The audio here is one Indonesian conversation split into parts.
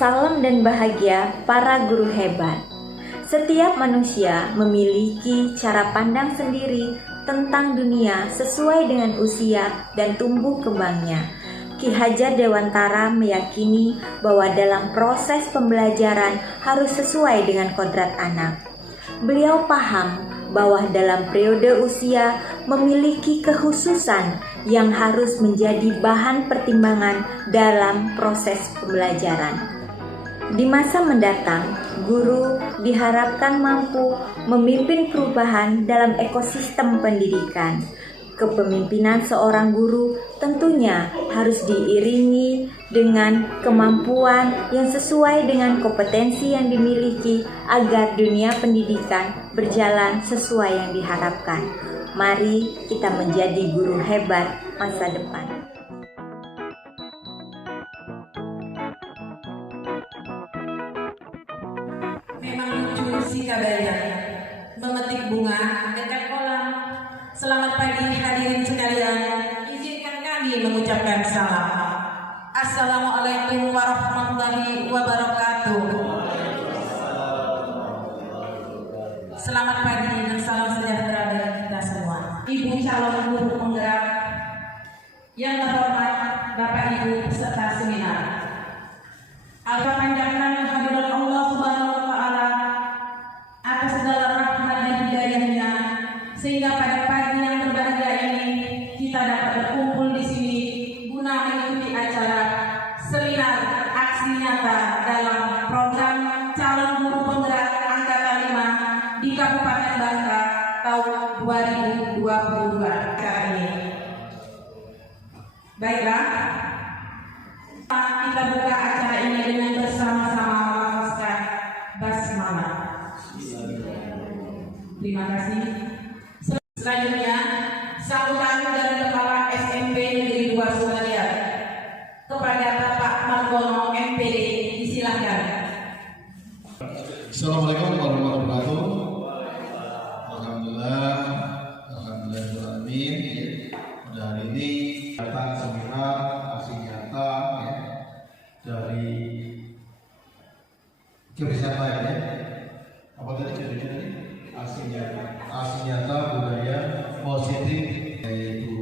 Salam dan bahagia para guru hebat. Setiap manusia memiliki cara pandang sendiri tentang dunia sesuai dengan usia dan tumbuh kembangnya. Ki Hajar Dewantara meyakini bahwa dalam proses pembelajaran harus sesuai dengan kodrat anak. Beliau paham bahwa dalam periode usia memiliki kekhususan yang harus menjadi bahan pertimbangan dalam proses pembelajaran. Di masa mendatang, guru diharapkan mampu memimpin perubahan dalam ekosistem pendidikan. Kepemimpinan seorang guru tentunya harus diiringi dengan kemampuan yang sesuai dengan kompetensi yang dimiliki agar dunia pendidikan berjalan sesuai yang diharapkan. Mari kita menjadi guru hebat masa depan. Memang lucu sih kabarnya, memetik bunga dekat kolam. Selamat pagi hadirin sekalian, izinkan kami mengucapkan salam. Assalamualaikum warahmatullahi wabarakatuh. Selamat pagi dan salam sejahtera bagi kita semua. Ibu calon guru penggerak yang terhormat, Bapak Ibu peserta seminar. Aku panjangkan kehadiran Allah Subhanahu wa Ta'ala atas segala rahmat dan hidayahnya, sehingga pada pagi yang berbahagia ini kita dapat berkumpul di sini guna mengikuti acara seminar aksi nyata dalam program calon guru penggerak angkatan 5 di Kabupaten Bangka tahun 2022 kali ini. Baiklah, kita buka acara ini dengan bersama-sama melafazkan basmalah. Terima kasih. Selanjutnya, sambutan dari Kepala SMP Negeri 2 Sumaria kepada Bapak Margono MPD, disilakan. Assalamualaikum warahmatullahi wabarakatuh. Alhamdulillah. Pada hari ini datang seminar aksi nyata ya, dari kebiasaan lain ya. Apa tadi judulnya tadi? Aksi nyata budaya positif, yaitu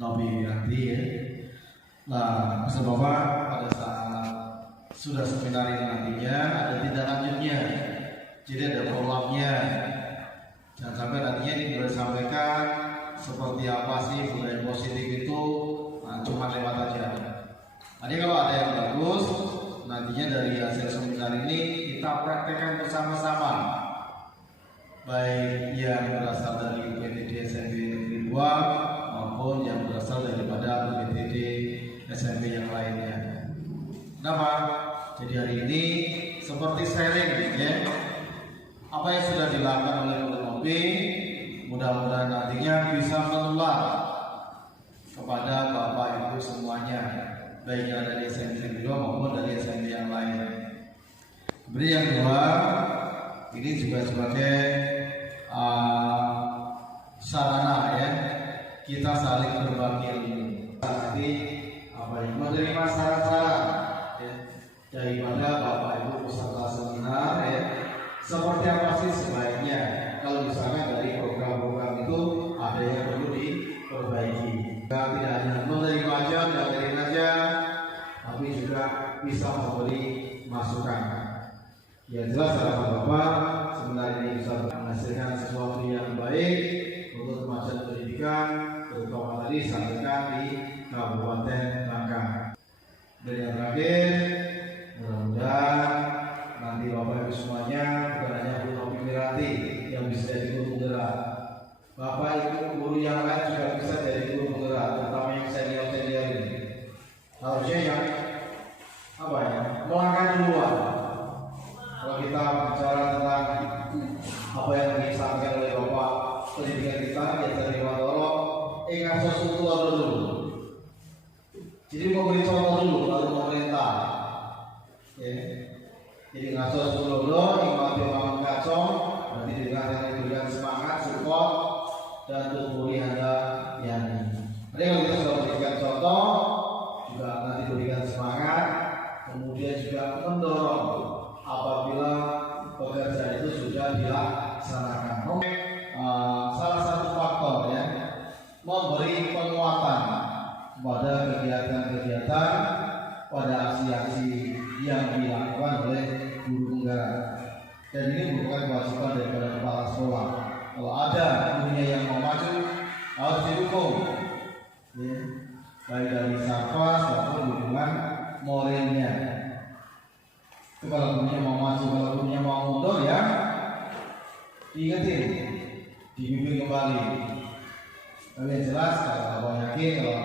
Nabi Wiranti ya. Nah, Mas Bapak, pada saat sudah seminar ini nantinya ada tindak lanjutnya, jadi ada follow-up-nya. Jangan sampai nantinya ini boleh sampaikan seperti apa sih budaya positif itu, nah, cuma lewat aja. Nanti kalau ada yang bagus, nantinya dari hasil seminar ini kita praktekkan bersama-sama, baik yang berasal dari UPTD SMP Negeri 2 maupun yang berasal daripada UPTD SMP yang lainnya. Kenapa? Jadi hari ini seperti sharing ya, apa yang sudah dilakukan oleh Guru Nobi, mudah-mudahan nantinya bisa menular kepada Bapak Ibu semuanya, baik yang ada di SMP Negeri 2 maupun dari SMP yang lain. Kemudian yang kedua, ini juga sebagai sarana ya, kita saling berbagi ilmu. Nanti menerima saran-saran ya, daripada Bapak Ibu peserta seminar ya, seperti apa sih sebaiknya kalau misalnya dari program-program itu ada yang perlu diperbaiki. Kita tidak hanya menerima aja, dengerin aja, tapi juga bisa memberi masukan. Yang jelas harapan Bapak seminar ini bisa menghasilkan sesuatu yang baik untuk kemajuan pendidikan, terutama tadi disampaikan di Kabupaten Bangka. Dan yang terakhir, mudah-mudahan nanti Bapak Ibu semuanya bukan hanya guru Nobi Wiranti yang bisa jadi guru penggerak, Bapak Ibu guru yang lain juga bisa jadi guru penggerak, terutama yang senior-senior ini. Harusnya yang melangkah duluan. Kalau kita bicara tentang apa yang disampaikan oleh Bapak pendidikan kita, ya dari Watoro, ngasos dulu. Jadi memberi contoh dulu, baru memerintah. Ya. Jadi ngasos dulu, ingin bangun kacau, nanti dengan yang diberikan semangat, support, dan tubuhi Anda yani. Jadi kalau kita sudah memberikan contoh, juga nanti berikan semangat, kemudian kemudian juga mendorong apabila pekerjaan itu sudah dilaksanakan. Salah satu faktor ya, memberi penguatan pada kegiatan-kegiatan, pada aksi-aksi yang dilakukan oleh guru penggerak. Dan ini merupakan kewajiban daripada kepala sekolah. Kalau ada gurunya yang mau maju, harus didukung, ya, baik dari sarfas maupun dukungan moralnya. Kalau gurunya mau maju, kalau gurunya mau mundur, ya diingetin, dibimbing kembali. Tapi yang jelas, kalau abang yakin kalau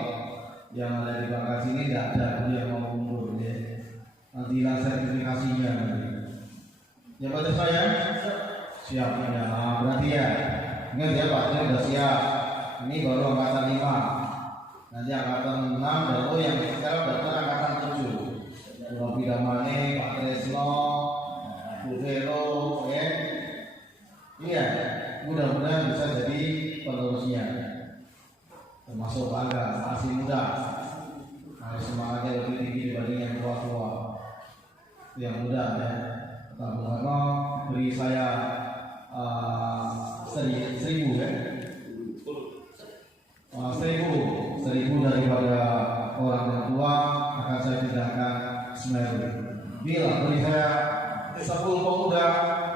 yang ada di belakang sini tidak ada guru yang mau mundur, ya. Nanti hilang sertifikasinya. Ya Pak saya siap ya. Berarti ya, ingat ya Pak, ini sudah siap. Ini baru angkatan 5. Nanti angkatan 6 dan yang sekarang daftar angkatan 7. Pak Bidamane, Pak Tresno, Bu Vero, ya. Iya, mudah-mudahan bisa jadi penerusnya. Termasuk Pak Angga, masih muda. Harus semangatnya lebih tinggi dibanding yang tua-tua. Yang muda ya. Karena beri saya 1.000 ya. 1.000 daripada orang yang tua akan saya pindahkan Semeru. Bila beri saya 10 pemuda,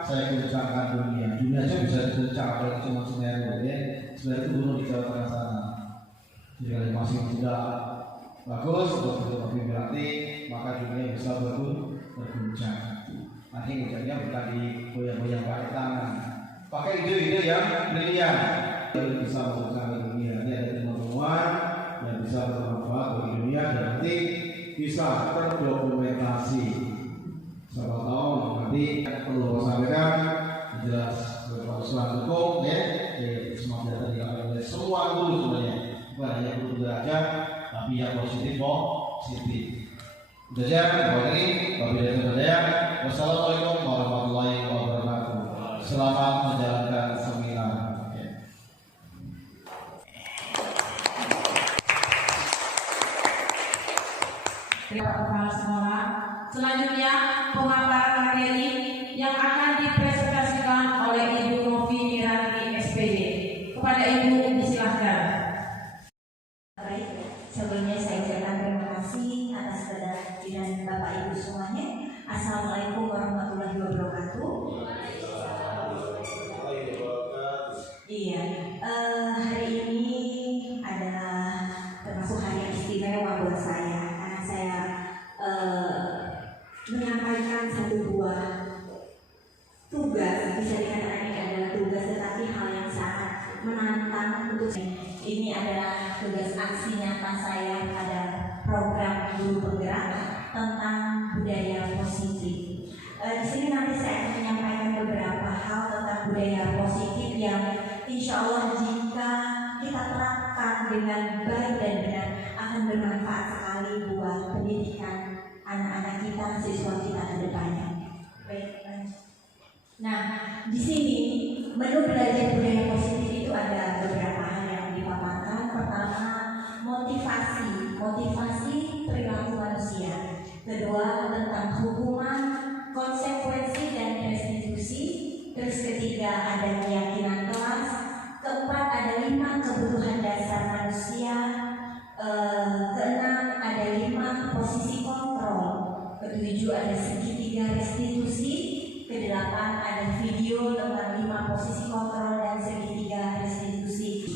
saya kencangkan dunia. Dunia aja bisa dikencang, apalagi cuma Semeru ya. Semeru itu gunung di Jawa Tengah sana. Jadi kalau masih muda bagus untuk berarti maka dunia bisa berguncang. Nanti hujannya bukan di goyang-goyang pakai tangan, pakai ide-ide yang brilian yang bisa menggunakan dunia. Ini ada temuan yang bisa bermanfaat bagi dunia dan nanti bisa terdokumentasi. Siapa tahu nanti perlu sampaikan jelas berpasukan hukum ya, semua data dilakukan oleh semua guru sebenarnya, bukan hanya guru belajar, tapi yang positif. Udah ya, wassalamualaikum warahmatullahi wabarakatuh. Selamat menjalankan seminar. Terima kepala sekolah. Selanjutnya pemaparan materi yang akan dipresentasikan oleh Ibu Novi Miranti SPD. Kepada Ibu disilahkan. Baik, sebelumnya saya ucapkan terima kasih atas kehadiran Bapak Ibu semuanya. Assalamualaikum warahmatullahi wabarakatuh. Iya, hari ini adalah termasuk hari yang istimewa buat saya karena saya menyampaikan satu buah tugas, bisa dikatakan ini adalah tugas tetapi hal yang sangat menantang untuk saya. Ini adalah tugas aksi nyata saya pada program Guru Penggerak tentang budaya positif. Di sini nanti saya akan menyampaikan beberapa hal tentang budaya positif yang insya Allah jika kita terapkan dengan baik dan benar akan bermanfaat sekali buat pendidikan anak-anak kita, siswa kita ke depannya. Baik. Nah, di sini menu belajar budaya positif itu ada beberapa hal yang dipaparkan. Pertama, motivasi perilaku manusia. Kedua, tentang hukuman, konsekuensi dan restitusi. Terus ketiga, ada keyakinan kelas. Keempat, ada 5 kebutuhan dasar manusia. Keenam, ada 5 posisi kontrol. Ketujuh, ada segitiga restitusi. Kedelapan, ada video tentang 5 posisi kontrol dan segitiga restitusi.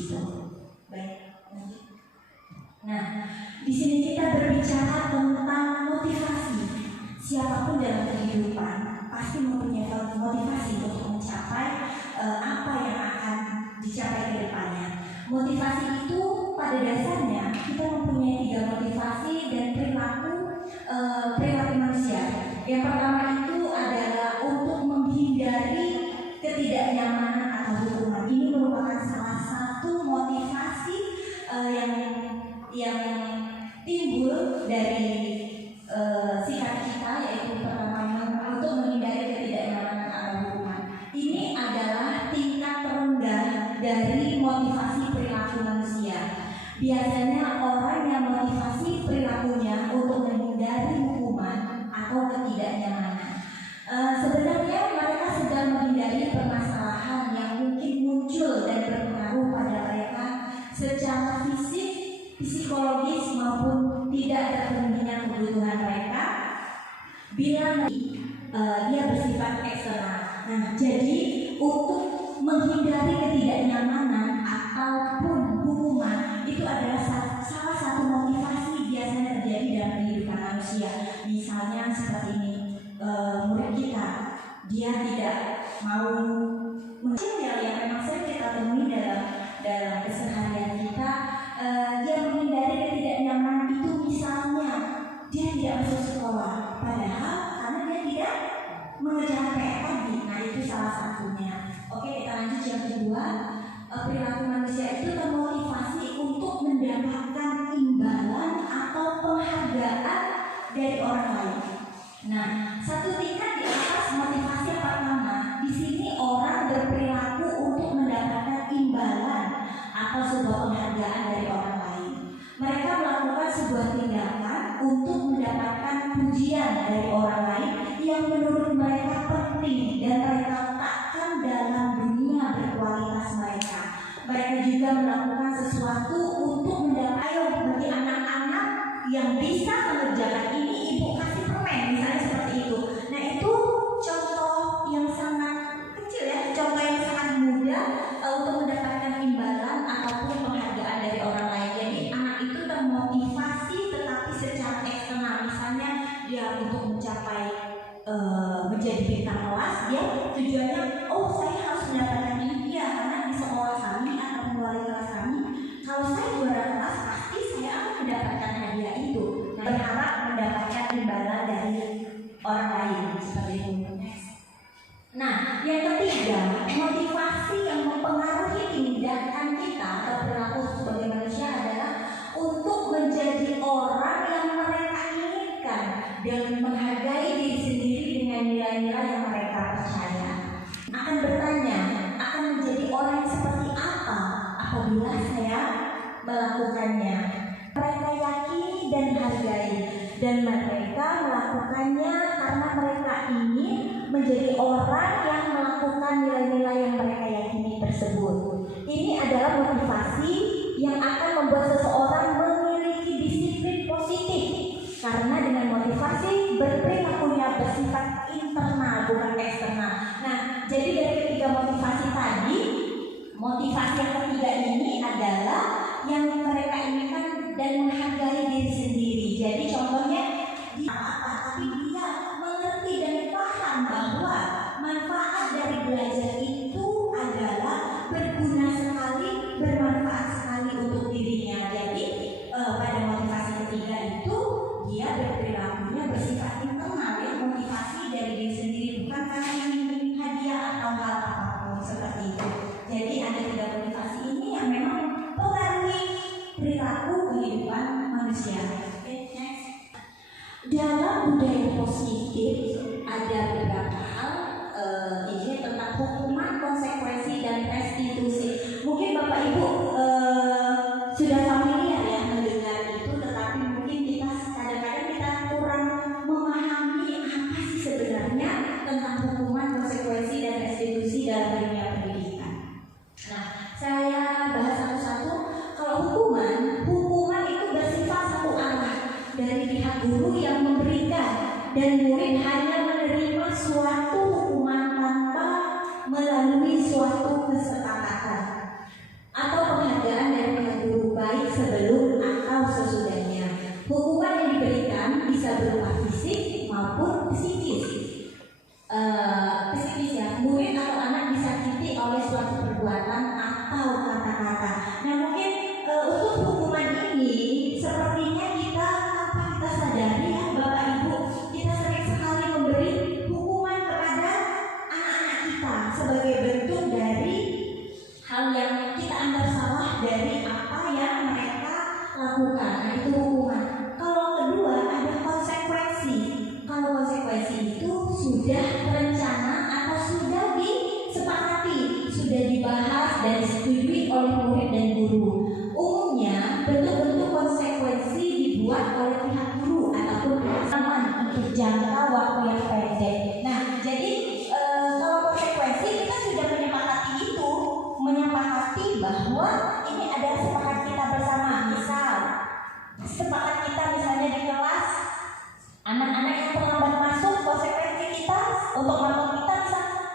Baik. Nah, di sini kita berbicara tentang motivasi. Siapapun dalam kehidupan pasti mempunyai motivasi untuk mencapai apa yang akan dicapai ke depannya. Motivasi itu pada dasarnya kita mempunyai 3 motivasi dan perilaku manusia. Yang pertama itu adalah untuk menghindari ketidaknyamanan atau hukuman. Ini merupakan salah satu motivasi yang timbul dari sikap kita, yaitu pertama untuk menghindari ketidaknyamanan atau hukuman. Ini adalah tingkat terendah dari motivasi perilaku manusia. Biasanya orang yang motivasi perilakunya untuk menghindari hukuman atau Bila dia bersifat eksternal. Nah, jadi untuk menghindari ketidaknyamanan ataupun hukuman itu adalah salah satu motivasi biasanya terjadi dalam kehidupan manusia. Misalnya seperti ini, murid kita dia tidak mau yang memang sering kita temui dalam keseharian kita, dia menghindari ketidaknyamanan itu. Misalnya dia tidak masuk sekolah, padahal karena dia tidak mengerjakan PR tadi. Nah, itu salah satunya. Oke, kita lanjut yang kedua. Perilaku manusia itu termotivasi untuk mendapatkan imbalan atau penghargaan dari orang lain. Nah, satu tingkat di atas motivasi yang pertama, di sini orang berperilaku untuk mendapatkan imbalan atau sebuah penghargaan dari orang lain. Mereka melakukan sebuah tindakan untuk mendapatkan pujian dari orang lain yang menurut mereka penting dan mereka letakkan dalam dunia berkualitas mereka. Mereka juga melakukan sesuatu untuk mendapatkan bagi anak-anak yang bisa mengerjakan ini, ibu kasih permen misalnya seperti itu. Nah, itu contoh yang sangat kecil ya, contoh yang sangat mudah untuk mendapatkan imbalan ataupun penghargaan dari orang lain. Jadi anak itu termotivasi tetapi secara eksternal, misalnya dia untuk mencapai menjadi bintang kelas, dia tujuannya saya harus mendapatkan ini ya, karena di sekolah kami atau wali kelas kami kalau saya juara kelas pasti saya akan mendapatkan hadiah itu. Nah, berharap mendapatkan imbalan dari orang lain seperti itu. Nah, yang ketiga, motivasi yang mempengaruhi tindakan kita atau perilaku sebagai manusia adalah untuk menjadi orang yang mereka inginkan dan menghargai diri sendiri dengan nilai-nilai yang mereka percaya. Akan bertanya, akan menjadi orang yang seperti apa apabila saya melakukannya. Mereka yakini dan hargai, dan mereka melakukannya karena mereka ingin menjadi orang yang melakukan nilai-nilai yang mereka yakini tersebut. Ini adalah motivasi yang akan membuat seseorang memiliki disiplin positif, karena dengan motivasi berperilakunya bersifat internal bukan eksternal. Nah, jadi dari ketiga motivasi tadi, motivasi yang ketiga ini adalah yang mereka inginkan dan menghargai diri sendiri. Jadi contohnya tapi dia mengerti dan paham bahwa manfaat dari belajar itu adalah berguna sekali, bermanfaat sekali untuk dirinya. Jadi pada motivasi ketiga itu dia berperilakunya bersifat internal, ya, motivasi dari diri sendiri, bukan karena ingin hadiah atau hal apapun seperti itu. Jadi ada tiga motivasi ini yang memang mempengaruhi perilaku kehidupan manusia. Next. Dalam budaya positif ada beberapa hal ini tentang hukuman, konsekuensi, dan restitusi. Mungkin Bapak Ibu sudah familiar ya mendengar itu, tetapi mungkin kita kadang-kadang kita kurang memahami apa sih sebenarnya tentang hukuman, konsekuensi, dan restitusi dalam dunia pendidikan. Nah, saya bahas satu-satu. Kalau hukuman itu bersifat satu arah dari pihak guru yang memberikan, dan murid hanya menerima suatu hukuman tanpa melalui suatu kesepakatan atau penghargaan dari pihak guru, baik sebelum atau sesudahnya. Hukuman yang diberikan bisa berupa fisik maupun psikis. Psikis ya, murid atau anak disakiti oleh suatu perbuatan atau kata-kata. Nah, mungkin untuk hukuman ini sepertinya kita tanpa kita sadari ya Bapak Ibu, kita sering sekali memberi hukuman kepada anak-anak kita sebagai bentuk dari hal yang kita anggap salah dari apa yang mereka lakukan. Nah, itu hukuman. Kalau kedua ada konsekuensi. Kalau konsekuensi itu sudah terencana atau sudah disepakati, sudah dibahas dan disetujui oleh murid dan guru. Umumnya bentuk-bentuk konsekuensi dibuat oleh pihak guru ataupun pihak teman untuk jangka waktu yang pendek. Nah, jadi kalau konsekuensi kita sudah menyepakati bahwa ini ada sepakat kita bersama. Misal sepakat kita misalnya di kelas, anak-anak yang terlambat masuk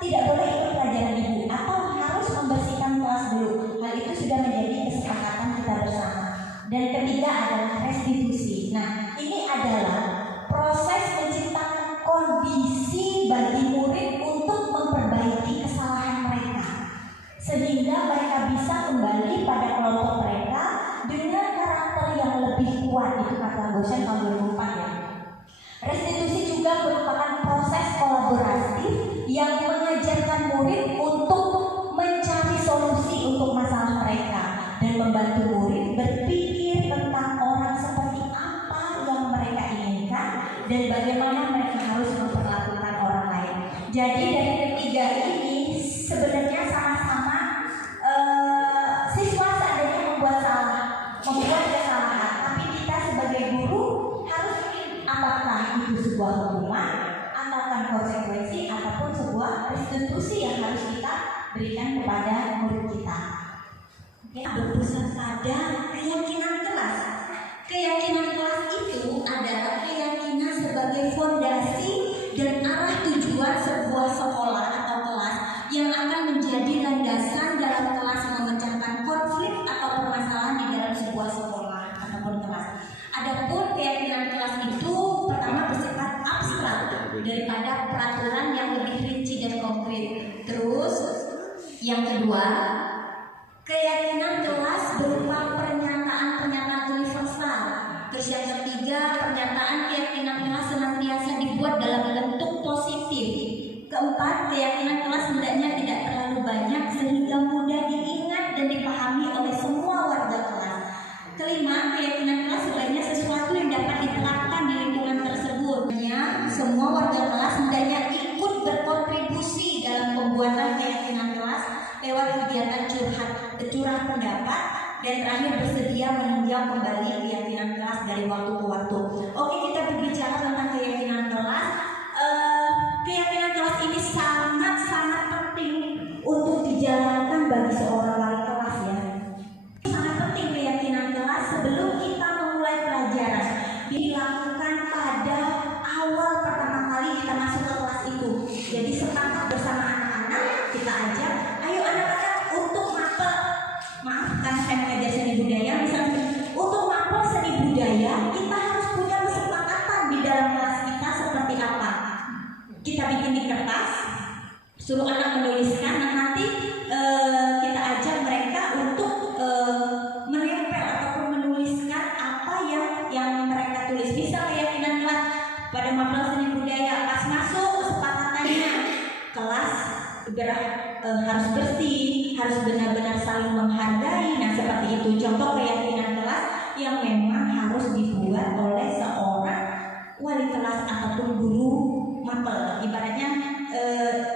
tidak boleh ikut pelajaran ibu atau harus membersihkan kelas dulu. Hal itu sudah menjadi kesepakatan kita bersama. Dan ketiga adalah restitusi. Nah, ini adalah proses menciptakan kondisi bagi murid untuk memperbaiki kesalahan mereka, sehingga mereka bisa kembali pada kelompok mereka dengan karakter yang lebih kuat. Itu kata Gosen tahun 2004 ya. Restitusi juga merupakan proses kolaboratif yang mengajarkan murid untuk mencari solusi untuk masalah mereka dan membantu murid berpikir tentang orang seperti apa yang mereka inginkan dan bagaimana mereka harus memperlakukan orang lain. Jadi dari ketiga ini sebenarnya sama-sama siswa seandainya membuat kesalahan, tapi kita sebagai guru harus apakah itu sebuah hukuman ataukah konsekuensi ataupun sebuah restitusi yang harus kita berikan kepada murid kita. Berpusat pada keyakinan kelas. Keyakinan kelas itu adalah keyakinan sebagai fondasi dan arah tujuan sebuah sekolah atau kelas yang akan menjadi landasan dalam kelas memecahkan konflik atau permasalahan di dalam sebuah sekolah ataupun kelas. Adapun keyakinan kelas itu pertama bersifat abstrak daripada peraturan yang lebih rinci dan konkret. Terus yang kedua, keyakinan kelas berupa pernyataan-pernyataan universal. Terus yang ketiga, pernyataan keyakinan kelas senantiasa dibuat dalam bentuk positif. Keempat, keyakinan kelas hendaknya tidak terlalu banyak sehingga mudah diingat dan dipahami oleh semua warga kelas. Kelima, keyakinan kelas sebaiknya sesuatu yang dapat diterapkan di lingkungan tersebut. Semua warga kelas hendaknya ikut berkontribusi dalam pembuatan keyakinan kelas lewat kegiatan curah pendapat, dan terakhir bersedia meninjau kembali keyakinan kelas dari waktu ke waktu. Oke, kita berbicara tentang keyakinan kelas. Keyakinan kelas ini sangat-sangat penting untuk dijalankan bagi seorang wali kelas ya. Sangat penting keyakinan kelas sebelum kita memulai pelajaran. Dilakukan pada awal pertama kali kita masuk ke kelas itu. Jadi sepakat bersama anak-anak, kita ajak, ayo anak-anak untuk mapel. Maaf, karena saya mengajar seni budaya, misalnya untuk mapel seni budaya kita harus punya kesepakatan di dalam kelas kita seperti apa. Kita bikin di kertas, suruh anak menuliskan, dan nanti kita ajak mereka untuk menempel ataupun menuliskan apa yang mereka tulis. Misal keyakinan kelas pada mapel seni budaya, pas masuk kesepakatannya kelas harus bersih, harus benar-benar saling menghargai. Nah seperti itu contoh keyakinan kelas yang memang harus dibuat oleh seorang wali kelas ataupun guru mapel. Ibaratnya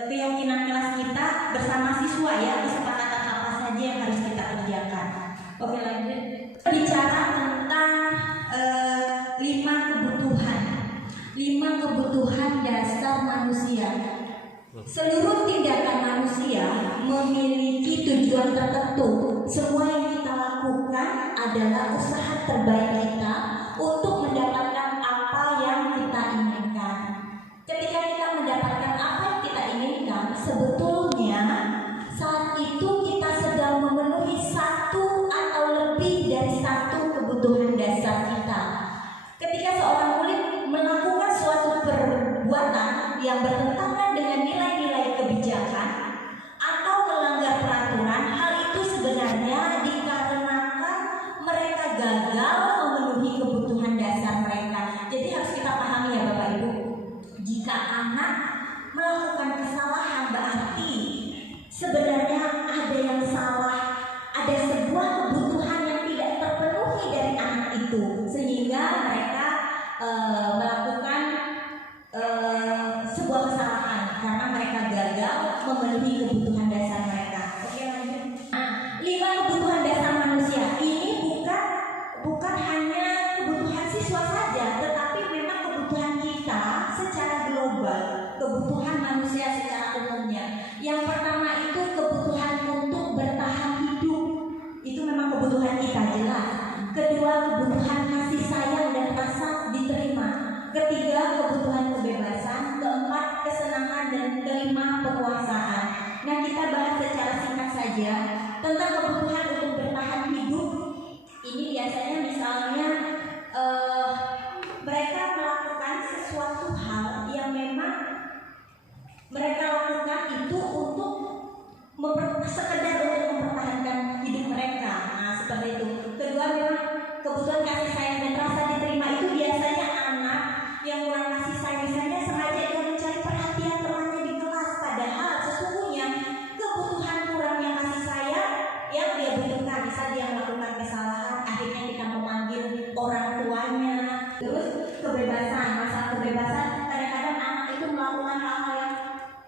keyakinan kelas kita bersama siswa ya, kesepakatan apa saja yang harus kita kerjakan. Oke, lanjut. Bicara tentang 5 kebutuhan dasar manusia. Seluruh tindakan manusia memiliki tujuan tertentu. Semua yang kita lakukan adalah usaha terbaik kita untuk mendapatkan apa yang kita inginkan. Ketika kita mendapatkan apa yang kita inginkan, sebetulnya saat itu kita sedang memenuhi satu atau lebih dari satu kebutuhan dasar kita. Ketika seorang murid melakukan suatu perbuatan yang bertentangan dengan nilai-nilai kebijakan atau melanggar peraturan, hal itu sebenarnya dikarenakan mereka gagal memenuhi kebutuhan dasar mereka. Jadi harus kita pahami ya Bapak Ibu, jika anak melakukan kesalahan berarti sebenarnya ada yang salah, ada sebuah kebutuhan yang tidak terpenuhi dari anak itu, sehingga mereka melakukan sebuah kesalahan karena mereka gagal memenuhi kebutuhan dasar mereka. Oke, lanjut. 5 kebutuhan dasar manusia ini bukan hanya kebutuhan siswa saja, tetapi memang kebutuhan kita secara global, kebutuhan manusia secara umumnya. Yang pertama itu kebutuhan untuk bertahan hidup, itu memang kebutuhan kita jelas. Kedua, kebutuhan kasih sayang dan rasa diterima. Ketiga, kebutuhan kebebasan. Keempat, kesenangan. Dan kelima, kekuasaan. yang memang mereka lakukan itu untuk sekedar untuk mempertahankan hidup mereka. Nah, seperti itu. Kedua, memang kebutuhan kasih sayang dan rasa diterima itu biasanya anak yang kurang kasih sayang, misalnya sengaja dia mencari perhatian temannya di kelas, padahal sesungguhnya kebutuhan kurangnya kasih sayang yang dia butuhkan. Misal dia melakukan kesalahan, akhirnya kita memanggil orang tuanya. Terus kebebasan, masalah kebebasan, kadang-kadang anak itu melakukan hal-hal yang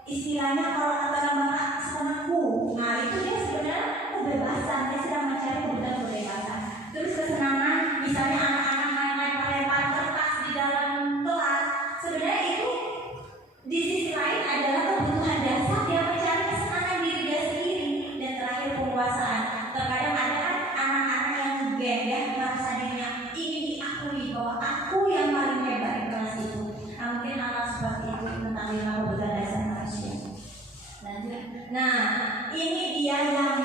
istilahnya kalau kata bapak anakku, nah itu dia sebenarnya kebebasan, dia sedang mencari kebebasan. Terus kesenangan, misalnya anak-anak main-main melempar kertas di dalam kelas, sebenarnya itu di sisi lain adalah kebutuhan dasar dia mencari kesenangan diri dia sendiri. Dan terakhir penguasaan, terkadang ada kan anak-anak yang ngegeng ya, merasa dirinya ingin diakui bahwa aku yang paling hebat di kelas itu. Nah, mungkin hal seperti itu tentang 5 kebutuhan dasar manusia. Nah, ini dia yang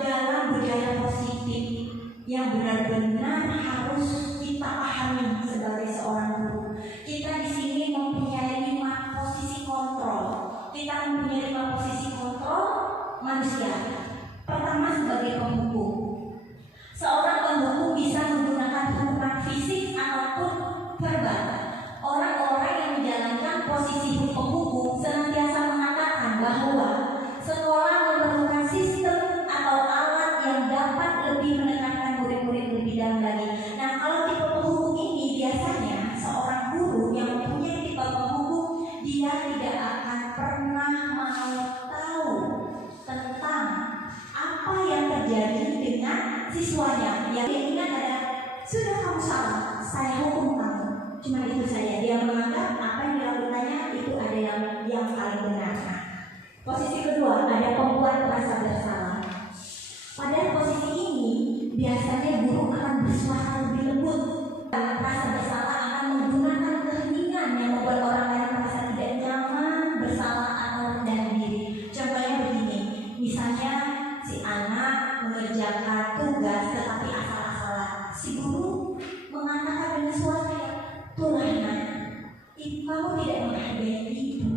dalam budaya positif yang benar-benar harus kita pahami sebagai seorang guru. Kita di sini mempunyai 5 posisi kontrol. Kita mempunyai 5 posisi kontrol manusia. Pertama, sebagai pembuku. Seorang pembuku bisa menggunakan hukuman fisik ataupun verbal. Orang-orang yang menjalankan posisi pembuku senantiasa mengatakan bahwa sekolah memerlukan sistem atau alat yang dapat lebih menekankan murid-murid lebih dalam lagi. Nah, kalau tipe pembuku ini biasanya seorang guru yang mempunyai tipe pembuku, dia tidak akan pernah mau tahu tentang apa yang terjadi dengan siswanya. Yang dia ingat adalah, sudah kamu salah, saya hukum kamu. Cuma itu saja. Dia menganggap apa yang dilakukannya itu ada yang paling benar. Nah, posisi kedua, ada pembuat merasa bersalah. Pada posisi ini biasanya guru akan bersuara lebih lembut. Rasa bersalah akan menggunakan keheningan yang membuat orang lain merasa tidak nyaman, bersalah atau rendah diri. Contohnya begini, misalnya si anak mengerjakan tugas tetapi asal-asalan. Si guru mengatakan dengan suara, "Tuhan, kamu tidak menghargai ibu,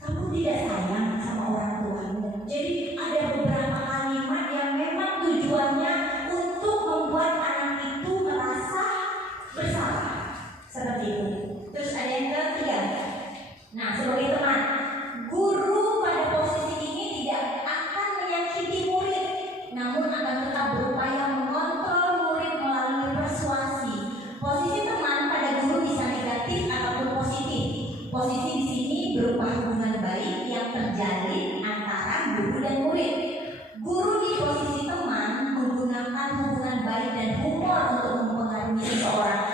kamu tidak sayang sama orang tuamu." Jadi ada beberapa kalimat yang memang tujuannya untuk membuat anak itu merasa bersalah, seperti itu. Terus ada yang ketiga. Nah, sebagai teman, guru pada posisi ini tidak akan menyakiti murid, namun akan tetap berupaya mengontrol murid melalui persuasi. Posisi teman pada guru bisa negatif ataupun positif. Posisi di sini berupa hubungan baik yang terjalin antara guru dan murid. Guru di posisi teman menggunakan hubungan baik dan humor untuk mempengaruhi seseorang.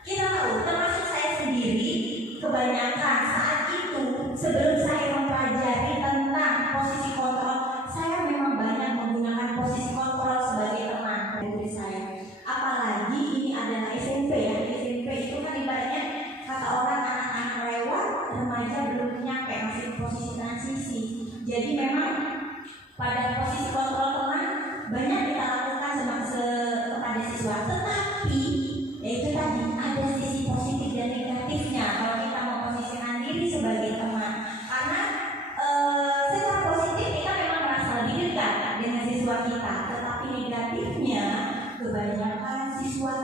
Kita tahu, termasuk saya sendiri, kebanyakan saat itu sebelum saya mempelajari tentang posisi kontrol, saya memang banyak menggunakan posisi kontrol sebagai teman dari saya. Apalagi ini adalah SMP ya. SMP itu kan ibaratnya kata orang anak-anak lewat, remaja belum nyampe, masih posisi transisi. Jadi memang pada posisi kontrol teman banyak kita lakukan kepada siswa. Tetapi yaitu tadi ada sisi positif dan negatifnya kalau kita memposisikan diri sebagai teman. Karena secara positif kita memang merasa lebih dekat dengan siswa kita, tetapi negatifnya kebanyakan siswa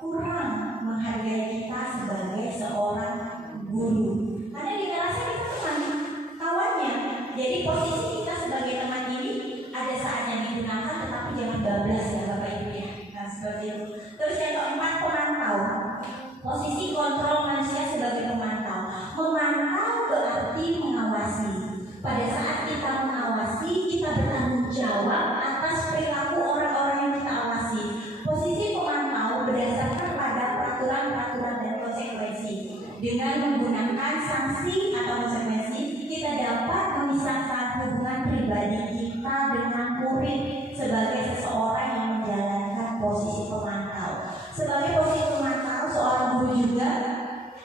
kurang menghargai kita sebagai seorang guru. Karena dia merasa kita teman kawannya. Jadi posisi kita sebagai teman ini ada saatnya digunakan, tetapi jangan bablas ya Bapak Ibu ya. Nah, seperti itu. Terus yang keempat, pemantau. Posisi kontrol manusia sebagai pemantau. Memantau berarti mengawasi. Pada saat kita mengawasi, kita bertanggung jawab atas perilaku orang-orang yang kita awasi. Posisi pemantau berdasarkan pada peraturan-peraturan dan konsekuensi. Dengan menggunakan sanksi atau konsekuensi, kita dapat memisahkan hubungan pribadi kita dengan murid sebagai seseorang yang menjalankan posisi pemantau. Sebagai posisi pemantau, seorang guru juga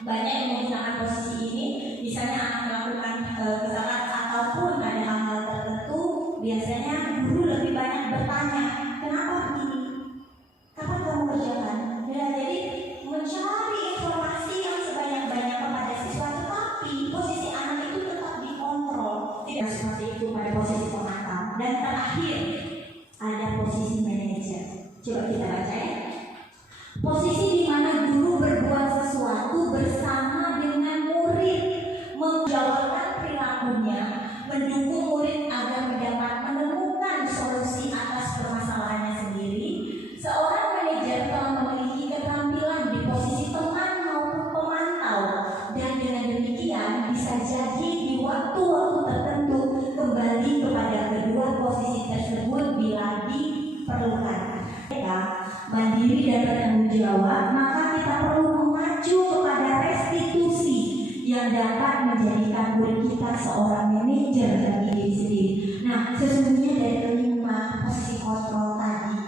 banyak yang menggunakan posisi ini. Misalnya anak melakukan kesalahan ataupun ada hal-hal tertentu, biasanya guru lebih banyak bertanya, kenapa begini? Kapan kamu kerjakan? Dan jadi mencari informasi yang sebanyak-banyaknya itu pada posisi pemantau. Dan terakhir ada posisi manajer. Coba kita baca ya. Posisi di mana guru berbuat sesuatu bersama dengan murid, menjawabkan perilakunya, mendukung murid agar dapat menemukan solusi atas permasalahannya sendiri. Seorang manajer telah memiliki keterampilan di posisi teman maupun pemantau, dan dengan demikian bisa jadi di waktu-waktu tertentu kembali kepada kedua posisi tersebut bila diperlukan. Mandiri dan bertanggung jawab, maka kita perlu mengacu kepada restitusi yang dapat menjadikan murid kita seorang manajer bagi diri sendiri. Nah, sesungguhnya dari kelima posisi kontrol tadi,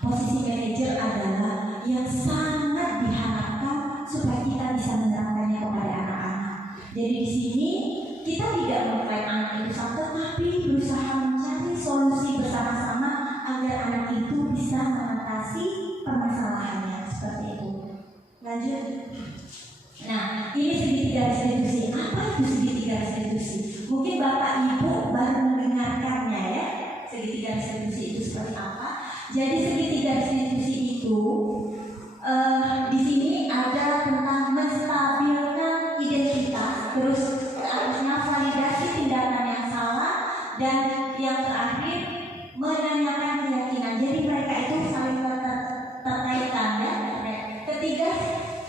posisi manajer adalah yang sangat diharapkan supaya kita bisa menerapkannya kepada anak-anak. Jadi di sini kita tidak mengklaim anak itu satu, tapi berusaha mencari solusi bersama-sama agar anak itu bisa mengatasi permasalahannya seperti itu. Lanjut. Nah, ini segitiga restitusi. Apa itu segitiga restitusi? Mungkin Bapak Ibu baru mendengarkannya ya. Segitiga restitusi itu seperti apa? Jadi segitiga restitusi itu di sini ada tentang menstabilkan identitas, terus atasnya validasi tindakan yang salah, dan yang terakhir menanyakan keyakinan. Jadi mereka itu saling terkaitan ya. Ketiga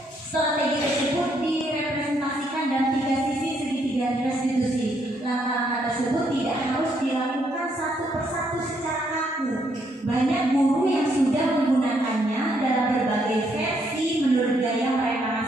strategi tersebut direpresentasikan dalam 3 sisi segitiga restitusi. Langkah-langkah tersebut tidak harus dilakukan satu persatu secara kaku. Banyak guru yang sudah menggunakannya dalam berbagai versi menurut gaya mereka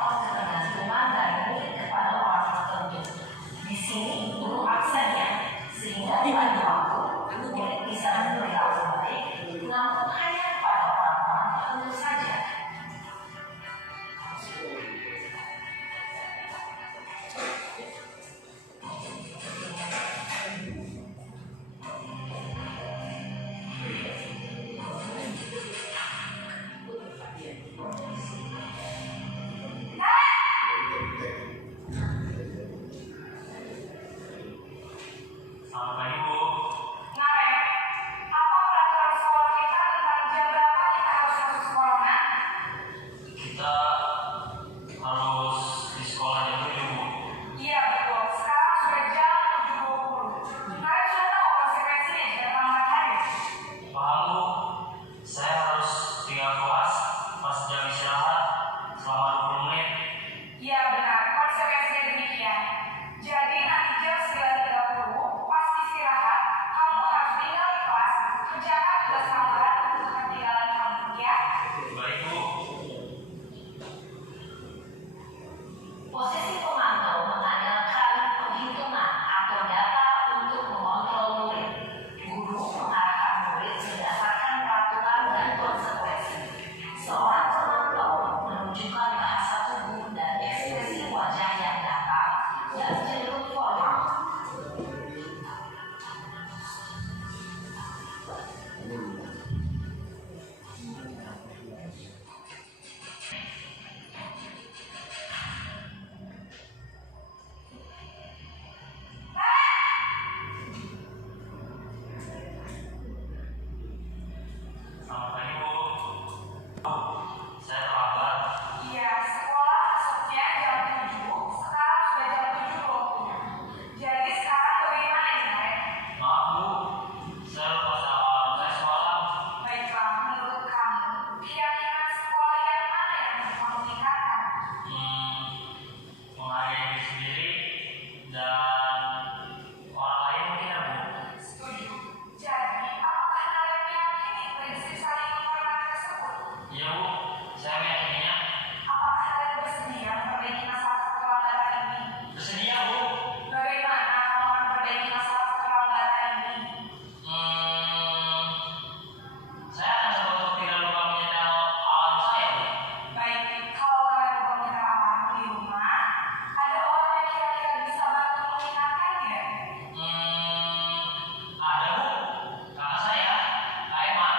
atau ketergantungan dari murid kepada orang tertentu. Di sini guru absennya, sehingga di lain waktu murid bisa berperilaku baik, namun hanya kepada orang-orang tertentu saja. Selamat pagi, Bu. Nah, apa peraturan sekolah kita tentang jam berapa kita harus masuk sekolah, Nak? Kita harus di sekolah jam 7, Bu. Iya betul, sekarang sudah jam 7.20. Kalian sudah tahu konsekuensinya jika terlambat hari? Paham, Bu? Saya harus tinggal kelas pas jam istirahat selama 20 menit. Iya benar, konsekuensinya demikian. Jadi nanti jam 9.30 pas istirahat, kamu harus tinggal di kelas, kerjakan tugas tambahan untuk ketinggalan kamu, ya? Baik, Bu. Posisi pemantau mengandalkan penghitungan atau data untuk mengontrol murid. Guru mengarahkan murid berdasarkan peraturan dan konsekuensi. Seorang pemantau menunjukkan bahasa tubuh dan ekspresi wajah yang datar dan cenderung formal. Selamat pagi, Bu. Saya terlambat. Iya, sekolah masuknya jam 7, sekarang sudah jam 7 waktunya. Jadi sekarang bagaimana ini, Rek? Maaf, Bu. Saya lupa sama saya semalam. Baiklah, menurut kamu, kira-kira sekolah yang mana yang harus kamu tingkatkan? Menghargai diri sendiri dan orang lain mungkin, ya, Bu. Setuju. Jadi, apakah kalian meyakini prinsip saling menghormati tersebut? Iya, Bu. Saya meyakininya. Apakah kalian bersedia memperbaiki masalah keterlambatan ini? Bersedia, Bu. Bagaimana kamu akan memperbaiki masalah keterlambatan ini? Saya akan coba untuk tidak lupa menyetel alarm saya, Bu. Baik, kalau kalian lupa menyetel alarm di rumah, ada orang yang kira-kira bisa bantu mengingatkan tidak? Ada, Bu. Kakak saya, Kak Emma.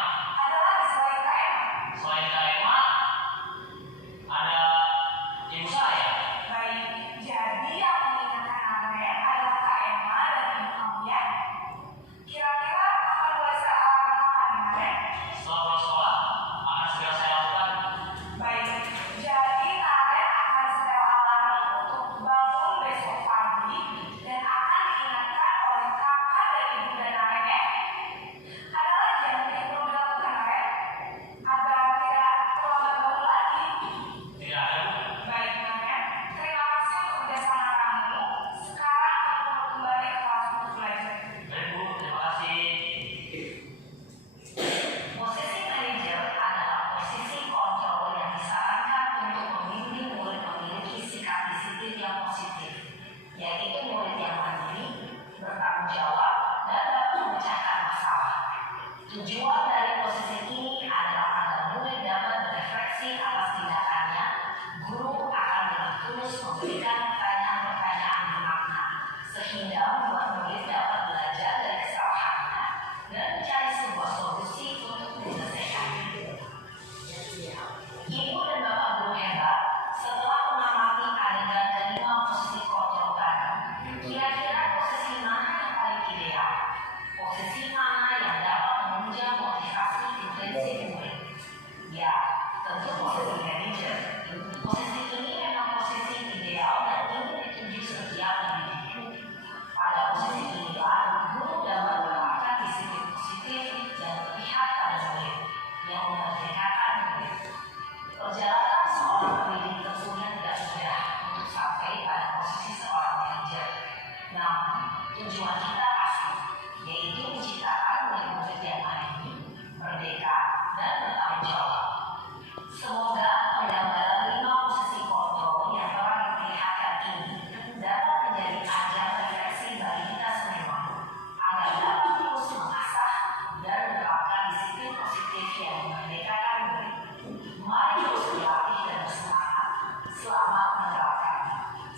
Ada lagi selain Kak Emma? Selain Kak Emma, ada ibu saya. Baik, jadi yang mengingatkan Andre adalah Kak Emma dan ibu kamu, ya? Kira-kira akan mulai saat kapan, Andre? Setelah pulang sekolah, akan segera saya lakukan. Baik, jadi Naren akan setel alarm untuk bangun besok pagi dan akan diingatkan oleh kakak dan ibunda Naren, ya. Ada lagi yang ingin perlu dilakukan, Naren? Agar tidak terlambat bangun lagi. Tidak ada, Bu. Baik, Naren. Terima kasih untuk kerjasama kamu. Sekarang kamu perlu kembali ke kelas untuk belajar. Baik, Bu. Terima kasih. Posisi manajer adalah posisi kontrol yang disarankan untuk membimbing murid memiliki sikap disiplin yang positif, yaitu murid yang mandiri, bertanggung jawab, dan dapat memecahkan masalah. Tujuan dari posisi ini adalah agar murid dapat berefleksi atas tindakannya. Guru akan dengan tulus memberikan pertanyaan-pertanyaan bermakna, sehingga membuat murid dapat belajar dari kesalahannya dan mencari sebuah solusi untuk menyelesaikannya. Ibu dan Bapak guru hebat, setelah mengamati adegan kelima posisi kontrol tadi, kira-kira posisi mana yang paling ideal? Posisi mana yang dapat menunjang motivasi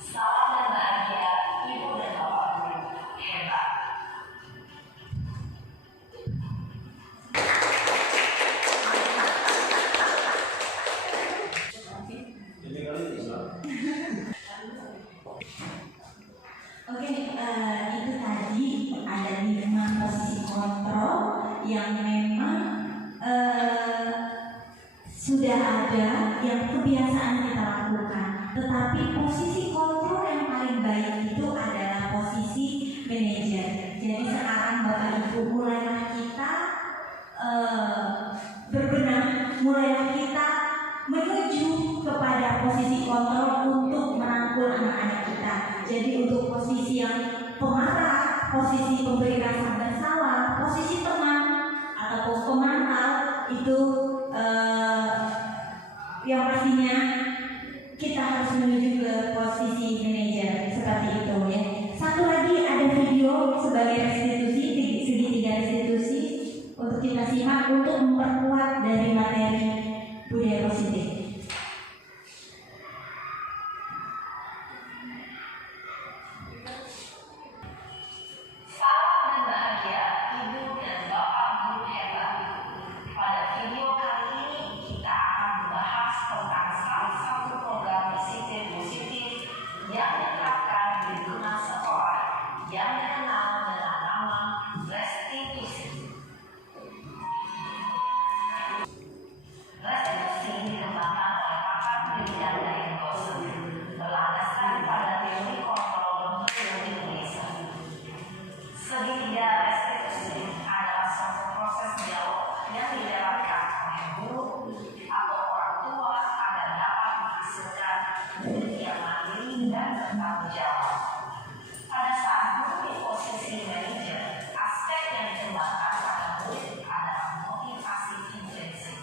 Salam dan bahagia Ibu dan Bapak Guru hebat. Oke, itu tadi ada 5 posisi kontrol yang memang sudah ada, yang kebiasaan kita lakukan. Tetapi posisi kontrol yang paling baik itu adalah posisi manajer. Jadi sekarang Bapak Ibu mulailah kita berbenah, mulailah kita menuju kepada posisi kontrol untuk merangkul anak-anak kita. Jadi untuk posisi yang pemarah, posisi pemberi rasa bersalah, posisi teman ataupun pemantau itu yang pastinya kita harus menuju ke posisi manajer seperti itu ya. Satu lagi ada video sebagai restitusi, segitiga restitusi untuk kita simak untuk memperkuat dari materi budaya positif. Salam dan bahagia Ibu dan Bapak Guru hebat. Pada video kali ini kita akan membahas tentang salah satu program disiplin positif yang diterapkan di lingkungan sekolah yang dikenal dengan nama restitusi. Restitusi dikembangkan oleh pakar pendidikan dari Gosen, berlandaskan pada teori kontrol bentuk Indonesia. Segitiga restitusi adalah suatu proses dialog yang dijalankan oleh guru atau orang tua agar dapat menghasilkan murid yang mandiri dan bertanggung jawab. Pada saat guru di posisi manajer, aspek yang dikembangkan pada murid adalah motivasi intrinsik,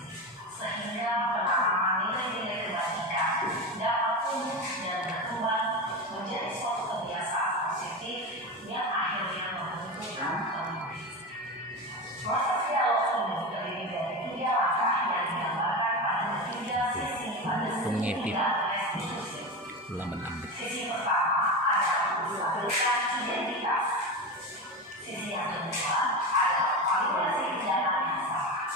sehingga penanaman nilai-nilai kebajikan dapat tumbuh dan berkembang menjadi suatu kebiasaan positif yang akhirnya membentukkan murid. Proses dialog ini terdiri dari 3 langkah yang digambarkan pada 3 sisi pada segitiga restitusi. Sisi pertama adalah menstabilkan identitas. Sisi yang kedua adalah validasi tindakan yang salah.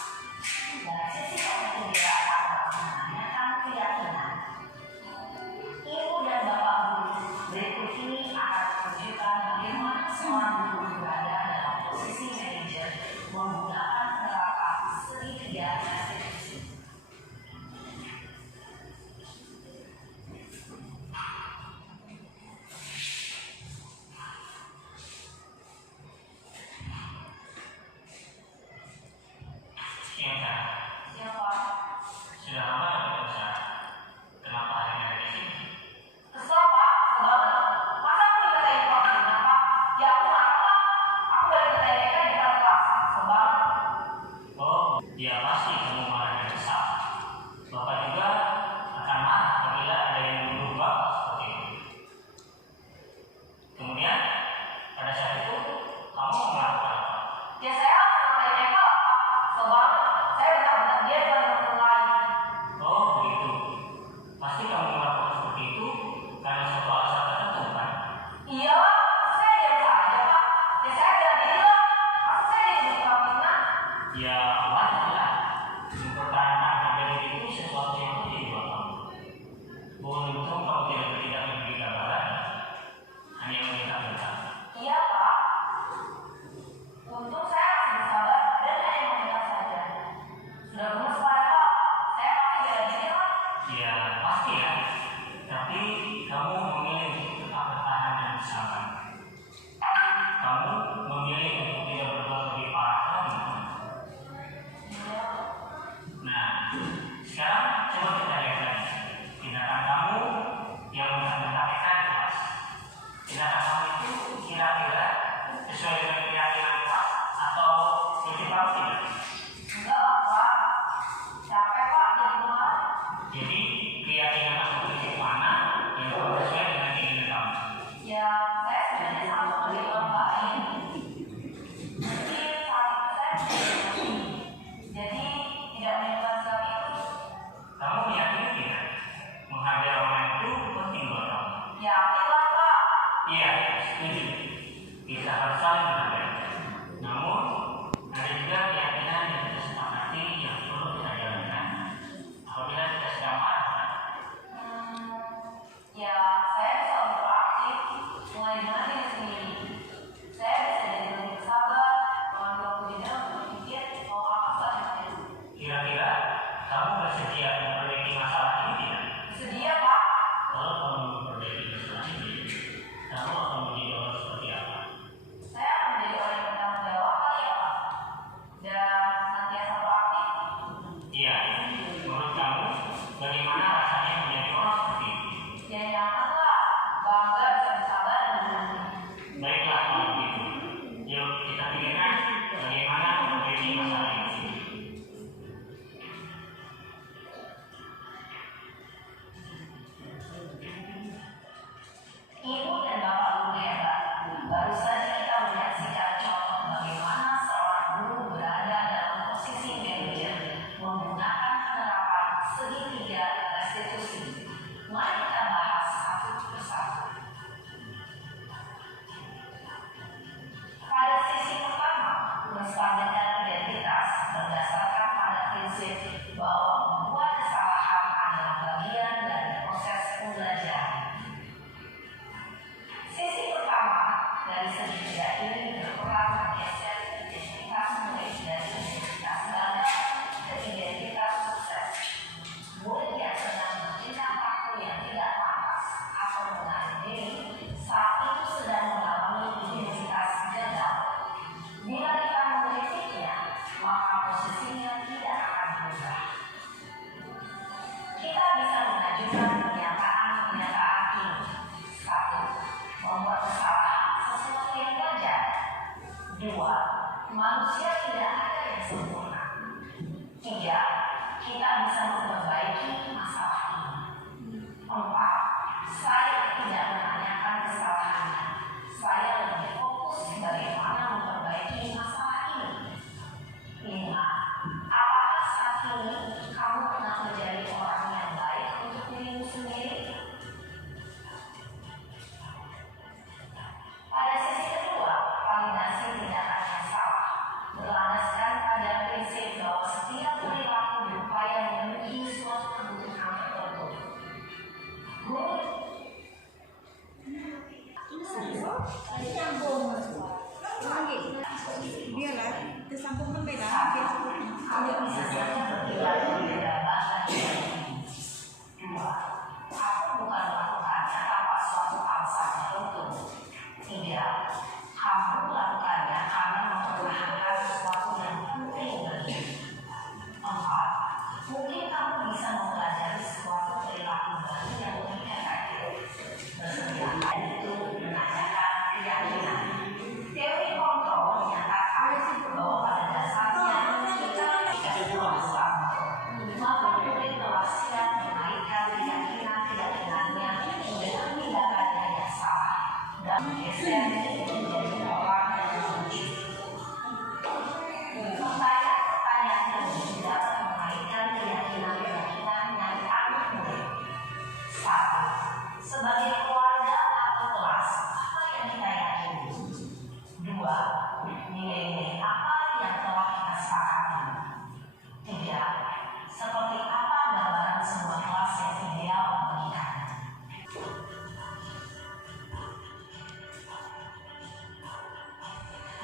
Dan sisi yang ketiga adalah menanyakan keyakinan. Ibu dan Bapak Guru, berikut ini akan menunjukkan bagaimana seorang guru berada dalam posisi manajer menggunakan penerapan segitiga restitusi. Siapa? Siapa? Sudah lama tidak bekerja. Kenapa akhirnya ada di sini? Kesel Pak, sebab masa aku dikatain Pak, kenapa? Ya aku marah lah. Yakinlah, Pak. Iya, setuju. Kita harus saling menghargai. Namun, ada juga keyakinan yang kita sepakati yang perlu kita jalankan. Apabila kita sedang marah, Ya, saya bisa beraktif mulai dengan diri sendiri. Saya bisa jadi lebih sabar, mengambil waktu tidak berpikir mau apa saja. kira-kira kamu bersedia memperbaiki masalah ini tidak? Sedia, Pak. Kalau kamu memperbaiki masalah ini, kamu akan menjadi orang seperti apa? Saya akan menjadi orang yang bertanggung jawab kali ya, Pak. Dan senantiasa proaktif. Iya, menurut kamu, bagaimana rasanya menjadi orang seperti itu? Ya nyaman lah, bangga bisa bersabar dan berhenti. Baiklah kalau begitu. Yuk kita pikirkan bagaimana memperbaiki masalah ini. Ibu dan Bapak guru hebat. Baru saja kita menyaksikan contoh bagaimana seorang guru berada dalam posisi manajer menggunakan penerapan segitiga restitusi. Mari kita bahas satu persatu. Pada sisi pertama, menstabilkan identitas berdasarkan pada prinsip bahwa membuat kesalahan adalah bagian dari proses pembelajaran. Sisi pertama dari segitiga ini berperan menggeser identitas murid dari identitas gagal ke identitas sukses. Murid yang sedang bertindak laku yang tidak pantas atau menarik diri saat itu sedang mengalami identitas gagal. Bila kita mengkritiknya, maka posisinya tidak akan berubah. Kita bisa mengajukan pernyataan-pernyataan ini. 1. Membuat kesalahan sesuatu yang wajar. 2. Manusia tidak ada yang sempurna. 3. Kita bisa memperbaiki masalah ini. 4. Saya tidak menanyakan kesalahannya. Saya lebih fokus bagaimana memperbaiki masalah ini. 5. Apakah saat ini kamu pernah menjadi orang yang baik untuk dirimu sendiri? Pada sisi kedua, validasi tindakan yang salah berlandaskan pada prinsip bahwa setiap perilaku berupaya memenuhi suatu kebutuhan tertentu. Guru kamu bisa saja bertindak gegabah dan berani. 2. Aku bukan melakukannya tanpa suatu alasan tertentu. 3. Kamu melakukannya karena mempertahankan sesuatu yang penting bagimu. 4. Mungkin kamu bisa mempelajari sesuatu perilaku baru yang lebih efektif. Bersediakah itu menanyakan keyakinan. Teori kontrol menyatakan bahwa pada dasarnya kita maka murid telah siap mengaitkan keyakinan-keyakinannya dengan tindakannya yang salah dan menggeser menjadi orang yang lucu. Pertanyaan-pertanyaan ini dapat mengaitkan keyakinan-keyakinan yang anak murid. 1. Sebagai keluarga atau kelas, apa yang kita yakini? 2. Nilai-nilai apa yang telah kita sepakati? 3. Seperti apa gambaran sebuah kelas yang ideal bagi kalian?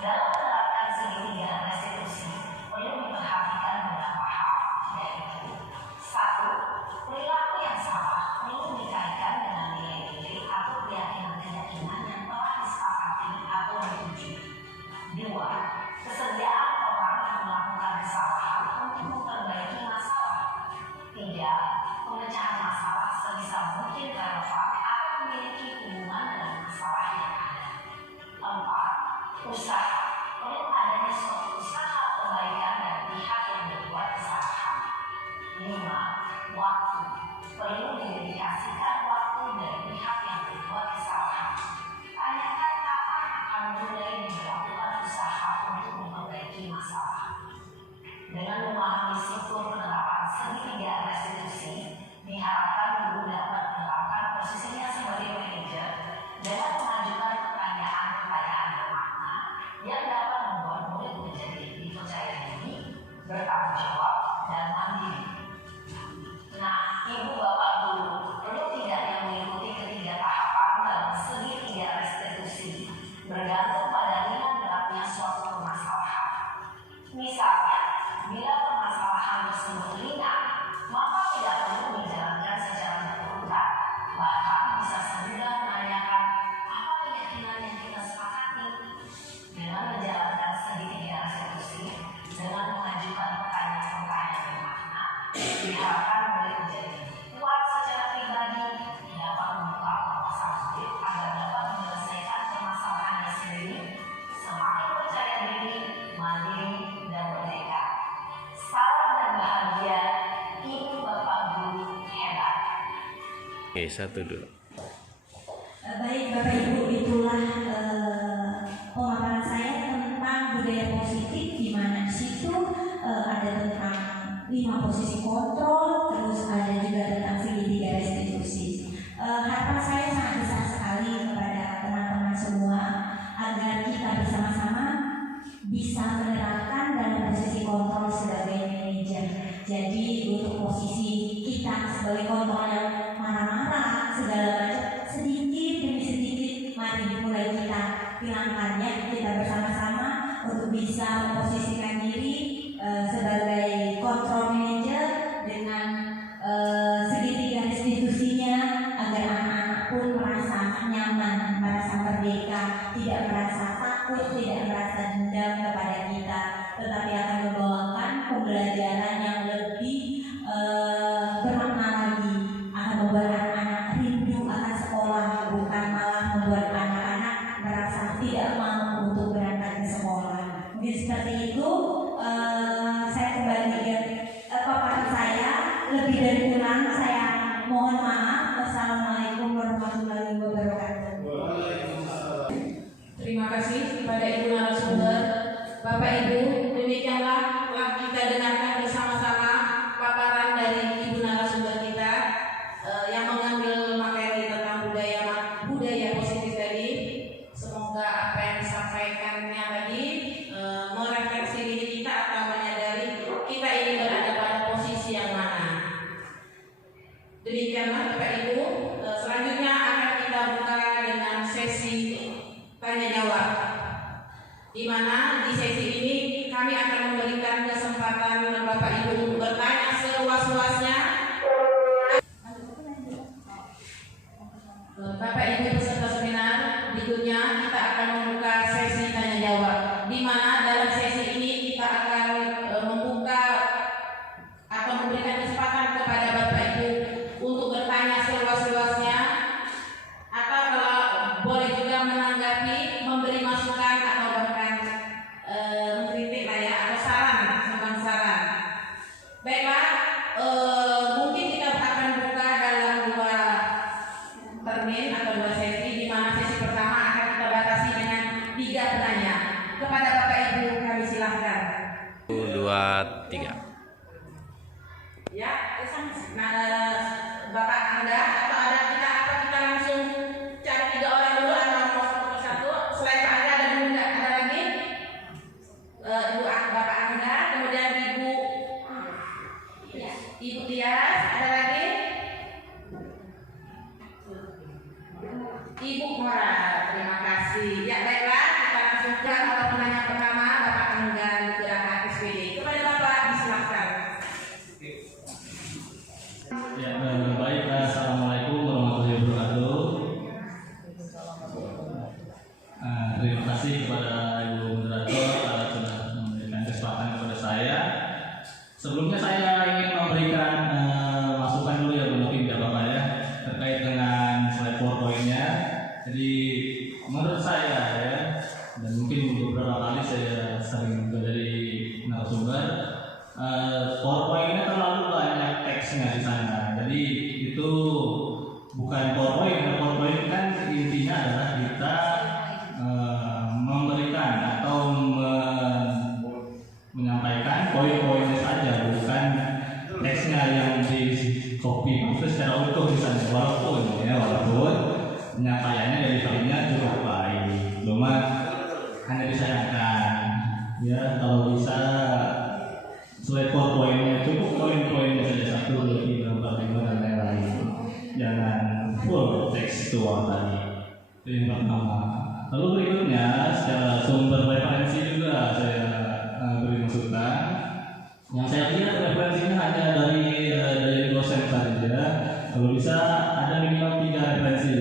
Dalam menerapkan segitiga restitusi, perlu memperhatikan beberapa hal, yaitu 1. Perilaku yang salah perlu dikaitkan dengan nilai-nilai atau keyakinan-keyakinan yang telah disepakati atau dituju. 2. Kesediaan orang yang melakukan kesalahan untuk memperbaiki masalah. 3. Pemecahan masalah sebisa mungkin relevan atau memiliki hubungan dengan masalah yang ada. 4. Usaha. Perlu adanya suatu usaha perbaikan dari pihak yang berbuat kesalahan. 5. Waktu. Perlu didedikasikan waktu dari pihak yang berbuat kesalahan. Tanyakan kapan akan mulai dilakukan usaha untuk memperbaiki masalah. Dengan memahami struktur penerapan segitiga restitusi, diharapkan guru dapat menerapkan posisinya sebagai manajer bisa semudah menanyakan apa keyakinan yang kita sepakati dengan menjalankan segitiga restitusi dengan mengajukan pertanyaan-pertanyaan bermakna diharapkan mulai menjadi kuat secara pribadi dapat membuka wawasan hidup agar dapat menyelesaikan permasalahannya sendiri semakin percaya diri, mandiri, dan merdeka. Salam dan bahagia, Ibu Bapak Guru hebat. Oke, satu dulu. Baik Bapak Ibu, itulah pemaparan saya tentang budaya positif, di mana di situ ada tentang 5 posisi kontrol, terus ada juga tentang segitiga restitusi. Harapan saya sangat besar sekali kepada teman-teman semua agar kita bersama-sama bisa menerapkan dalam posisi kontrol sebagai manajer. Jadi untuk posisi kita sebagai kontrol yang marah-marah segala macam, sedikit demi sedikit mari mulai kita hilangkannya, kita bersama-sama untuk bisa memposisikan diri sebagai kontrol manager dengan segitiga restitusinya agar anak-anak pun merasa nyaman, merasa merdeka, tidak merasa takut, tidak merasa dendam kepada kita, tetapi akan membawakan pembelajaran yang lebih bermakna lagi, akan membuat anak-anak rindu akan sekolah, bukan malah membuat anak-anak merasa tidak mau untuk berangkat ke sekolah. Mungkin seperti itu. Saya kembali ke paparan saya, lebih dari kurang saya mohon maaf. Wassalamualaikum warahmatullahi wabarakatuh. Terima kasih kepada Ibu narasumber. Bapak Ibu, demikianlah telah kita dengarkan bersama-sama paparan dari Ibu narasumber kita yang mengambil materi tentang budaya positif tadi. Semoga apa yang disampaikannya tadi merefleksi diri kita atau menyadari kita ini berada pada posisi yang mana. Demikianlah Bapak Ibu. Selanjutnya akan kita buka dengan sesi tanya jawab, di mana di sesi ini kami akan memberikan kesempatan Bapak Ibu untuk bertanya seluas-luasnya. Bapak Ibu peserta seminar, berikutnya kita akan membuka sesi tanya jawab, di mana dalam sesi ini kita akan membuka atau memberikan kesempatan kepada Bapak Ibu untuk bertanya seluas-luasnya, atau kalau boleh juga menanggapi, memberi masukan atau bahkan mengkritik lah ya, atau saran, tentang saran. Baiklah, mungkin kita akan buka dalam 2 termin atau 2 sesi, di mana sesi pertama akan kita batasi dengan 3 penanya. Kepada Bapak Ibu kami silahkan. 1, 2, 3. Ya, Bapak Anda atau ada kita langsung cari 3 orang dulu atau mau satu persatu? Selain Pak Anda ada dulu nggak? Ada lagi? Bapak Anda, kemudian Ibu Tias, ada lagi? Ibu Mora, terima kasih. Ya baiklah, kita langsung ke penanya pertama, Bapak Enggan Gerakan SPD. Kepada Bapak disilahkan. Ya, baik. Assalamualaikum warahmatullahi wabarakatuh. Terima kasih kepada Ibu Moderator sudah memberikan kesempatan kepada saya. Sebelumnya saya ingin memberikan masukan dulu ya, mungkin tidak apa-apa ya, terkait dengan slide PowerPoint-nya. Jadi menurut saya ya, dan mungkin beberapa kali saya sering dari narasumber, PowerPoint-nya terlalu banyak teksnya di sana. Jadi itu bukan PowerPoint. PowerPoint kan intinya adalah kita memberikan atau menyampaikan poin-poinnya saja, bukan teksnya yang di copy maksudnya secara utuh di sana. Walaupun penyampaiannya dari filmnya cukup baik, cuma hanya disayangkan ya kalau bisa slide PowerPoint-nya cukup poin-poinnya saja 1, 2, 3, 4, 5 dan lain-lain. Jangan full teks doang tadi. Itu yang pertama. Lalu berikutnya secara sumber referensi juga saya beri masukan. Yang saya lihat referensinya hanya dari dosen saja. Kalau bisa ada minimal 3 referensi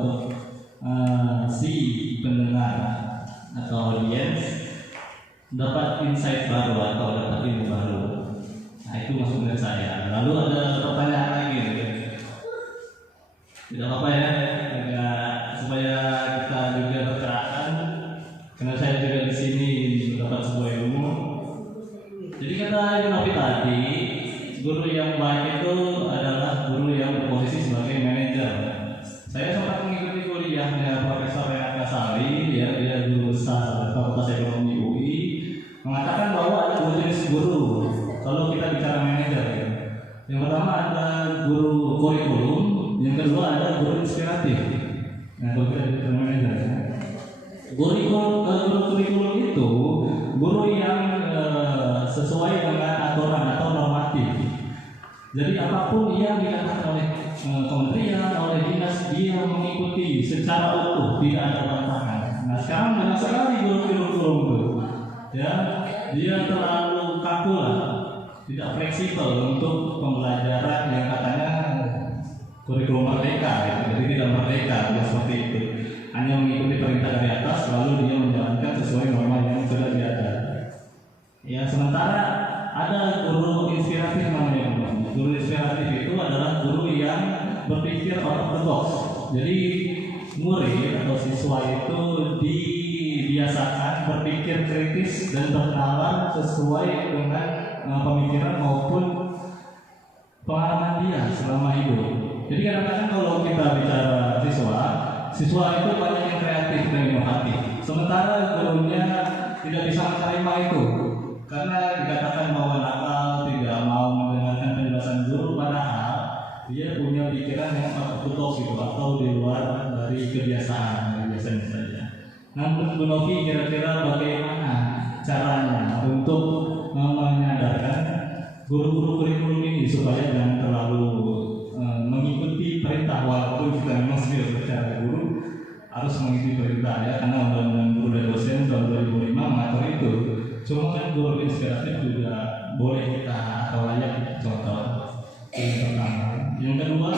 untuk si pendengar atau audiens dapat insight baru atau dapat ilmu baru. Nah, itu maksud dari saya. Lalu ada pertanyaan lagi, tidak apa-apa ya, supaya kita juga tercerahkan. Karena saya juga di sini mendapat sebuah ilmu. Jadi kata Novi tadi, guru yang baik itu adalah guru yang berposisi sebagai manajer. Saya sempat mengikuti kuliahnya Profesor Renata Sari, dia guru besar Fakultas Ekonomi UI, mengatakan bahwa ada dua jenis guru. Kalau kita bicara manajer, yang pertama ada guru kurikulum, yang kedua ada guru inspiratif. Nah, kalau kita bicara manajer, guru kurikulum itu guru yang sesuai dengan aturan atau normatif. Jadi apapun yang dikatakan oleh kementerian, oleh dinas, dia mengikuti secara utuh, tidak ada bantahan. Nah, sekarang banyak sekali guru kurikulum itu, ya, dia terlalu kaku lah, tidak fleksibel untuk pembelajaran yang katanya kurikulum merdeka, gitu. Jadi tidak merdeka, tidak seperti itu. Hanya mengikuti perintah dari atas, lalu dia menjalankan sesuai norma yang sudah diada. Ya, sementara ada guru inspiratif namanya. Guru inspiratif itu adalah guru yang berpikir out of the box. Jadi murid atau siswa itu dibiasakan berpikir kritis dan bernalar sesuai dengan pemikiran maupun pengalaman dia selama hidup. Jadi kadang-kadang kalau kita bicara siswa itu banyak yang kreatif dan inovatif. Sementara gurunya tidak bisa menerima itu karena dikatakan bahwa nakal, tidak mau mendengarkan penjelasan guru, padahal dia punya pikiran yang ortodoks gitu atau di luar dari kebiasaan biasanya saja. Nah, menurut Bu Novi kira-kira bagaimana caranya untuk menyadarkan guru-guru kurikulum ini supaya jangan terlalu mengikuti perintah, walaupun kita memang sendiri secara guru harus mengikuti perintah ya, karena undang-undang guru dan dosen tahun 2005 mengatur itu. Cuma kan guru inspiratif juga boleh kita atau layak kita contoh. Yang pertama. Yang kedua,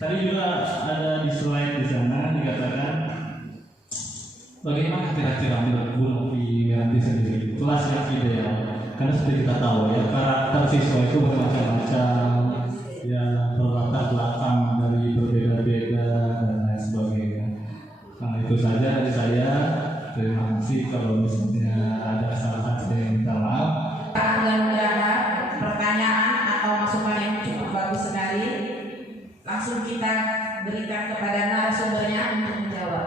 tadi juga ada di slide di sana dikatakan bagaimana kira-kira menurut Bu Novi Wiranti sendiri kelas yang ideal. Karena seperti kita tahu ya, karakter siswa itu bermacam-macam, ya berlatar belakang dari berbeda-beda dan lain sebagainya. Nah, itu saja dari saya. Terima kasih. Kalau misalnya ada kesalahan saya minta maaf. Mudah-mudahan pertanyaan atau masukan yang cukup bagus sekali. Langsung kita berikan kepada narasumbernya untuk menjawab.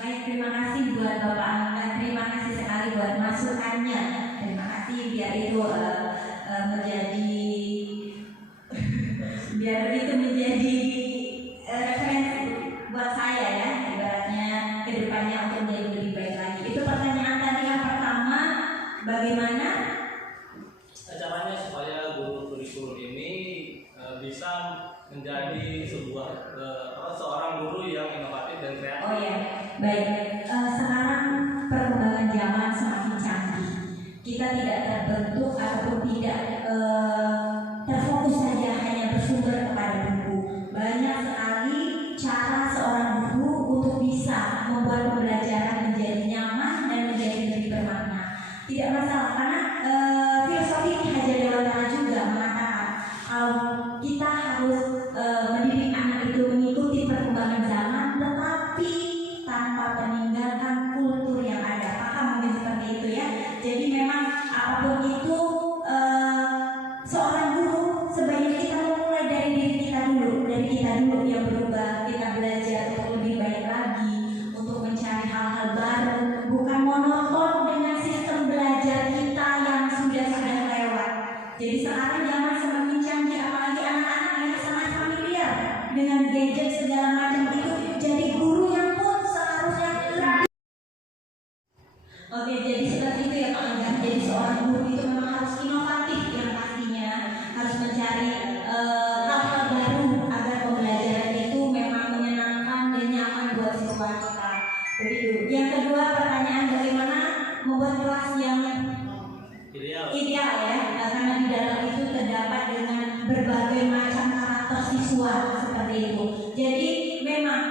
Baik, terima kasih buat Bapak Angga, terima kasih sekali buat masukannya. Terima kasih, biar itu menjadi referensi buat saya ya, ibaratnya kedepannya untuk menjadi lebih baik lagi. Itu pertanyaan tadi yang pertama, bagaimana Caranya supaya guru kurikulum ini bisa menjadi seorang guru yang inovatif dan kreatif. Oh ya, baik. Sekarang perkembangan zaman semakin canggih. Kita tidak terbentuk ataupun tidak terfokus saja hanya bersumber kepada buku. Banyak sekali cara seorang guru untuk bisa membuat pembelajaran menjadi nyaman dan menjadi lebih bermakna. Tidak masalah karena filosofi Hajar Dewantara juga mengatakan kita harus mendidik anak itu mengikuti perkembangan zaman, tetapi tanpa meninggalkan kultur yang ada. Paham mungkin seperti itu ya. Jadi memang apapun itu seorang guru sebaiknya kita memulai dari diri kita dulu yang berubah. Kita belajar untuk lebih baik lagi, untuk mencari hal-hal baru, bukan monoton dengan sistem belajar kita yang sudah lewat. Jadi sekarang zaman semakin canggih, apalagi anak-anak yang sangat familiar dengan gadget segala macam itu. Jadi guru yang pun seharusnya lebih. Oke, jadi seperti itu ya Pak Angga. Jadi seorang guru itu memang harus inovatif, yang pastinya harus mencari hal-hal baru agar pembelajaran itu memang menyenangkan dan nyaman buat siswa kita. Begitu. Yang kedua, pertanyaan bagaimana membuat kelas yang ideal ya, karena di dalam itu terdapat dengan berbagai macam karakter siswa seperti itu. Jadi memang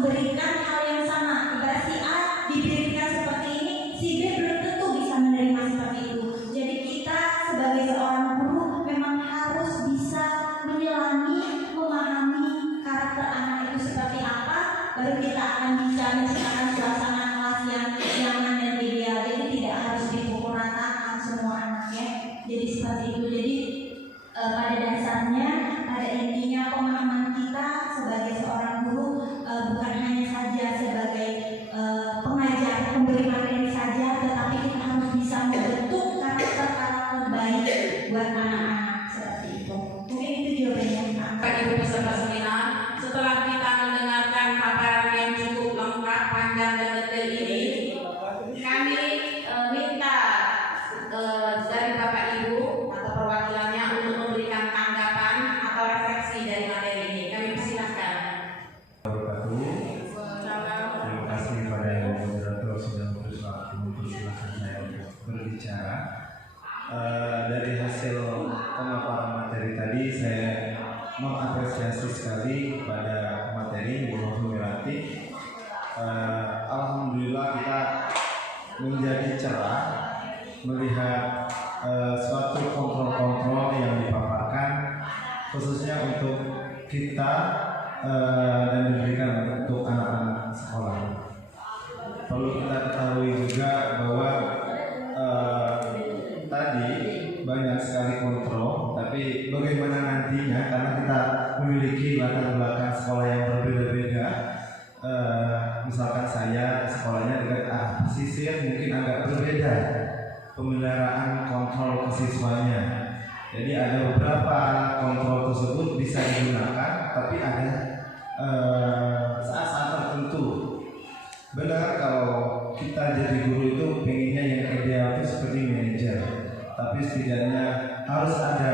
memberikan hal yang sama. Ibarat si A diberikan seperti ini, si B belum tentu bisa menerima seperti itu. Jadi kita sebagai seorang guru memang harus bisa menyelami, memahami karakter anak itu seperti apa, baru kita akan bisa menciptakan suasana kelas yang nyaman dan ideal. Jadi tidak harus dipukul ratakan semua anaknya. Jadi seperti itu. Jadi pada dasarnya, pada intinya pemahaman kita sebagai seorang guru bukan hanya saja sebagai pengajar, pemberi materi saja, tetapi kita harus bisa membentuk karakter baik buat anak-anak seperti itu. Mungkin itu jawabannya. Bapak Ibu peserta seminar, setelah kita mendengarkan paparan yang cukup lengkap, panjang dan detail ini, kami minta dari Bapak Ibu atau perwakilannya untuk memberikan tanggapan atau refleksi dari materi ini. Kami persilahkan. Terima kasih kepada yang moderator sudah mempersilahkan saya untuk berbicara. Dari hasil pemaparan materi tadi, saya mengapresiasi sekali pada materi Bu Sumiati. Alhamdulillah kita menjadi cerah melihat suatu kontrol-kontrol yang dipaparkan khususnya untuk kita dan diberikan untuk anak-anak sekolah. Perlu kita ketahui juga bahwa tadi banyak sekali kontrol, tapi bagaimana nantinya karena kita memiliki latar belakang sekolah yang berbeda-beda. Misalkan saya sekolahnya dekat pesisir, mungkin agak berbeda pemeliharaan kontrol ke siswanya. Jadi ada beberapa alat kontrol tersebut bisa digunakan, tapi ada saat-saat tertentu. Benar kalau kita jadi guru itu pengennya yang ideal itu seperti manajer, tapi setidaknya harus ada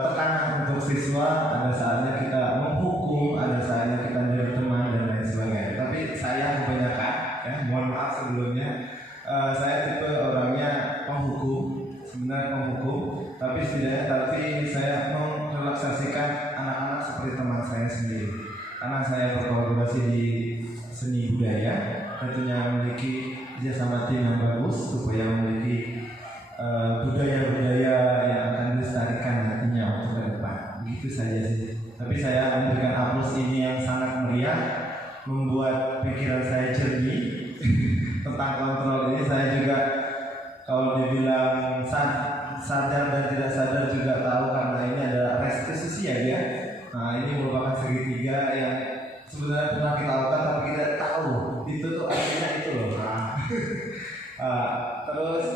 tekanan untuk siswa. Ada saatnya kita menghukum, ada saatnya kita menjadi teman dan lain sebagainya. Tapi saya kebanyakan, mohon maaf sebelumnya, saya tipe orangnya penghukum, sebenarnya penghukum, tapi setidaknya saya merelaksasikan anak-anak seperti teman saya sendiri. Karena saya berkolaborasi di seni budaya, tentunya memiliki kerjasama tim yang bagus supaya memiliki budaya-budaya yang akan dilestarikan nantinya untuk ke depan. Begitu saja sih. Tapi saya memberikan aplaus ini yang sangat meriah, membuat pikiran saya jernih tentang kontrol ini. Saya juga kalau dibilang sadar dan tidak sadar juga tahu karena ini ada restitusi ya. Nah, ini merupakan segitiga yang sebenarnya pernah kita lakukan tapi kita tahu itu tuh artinya itu loh. Terus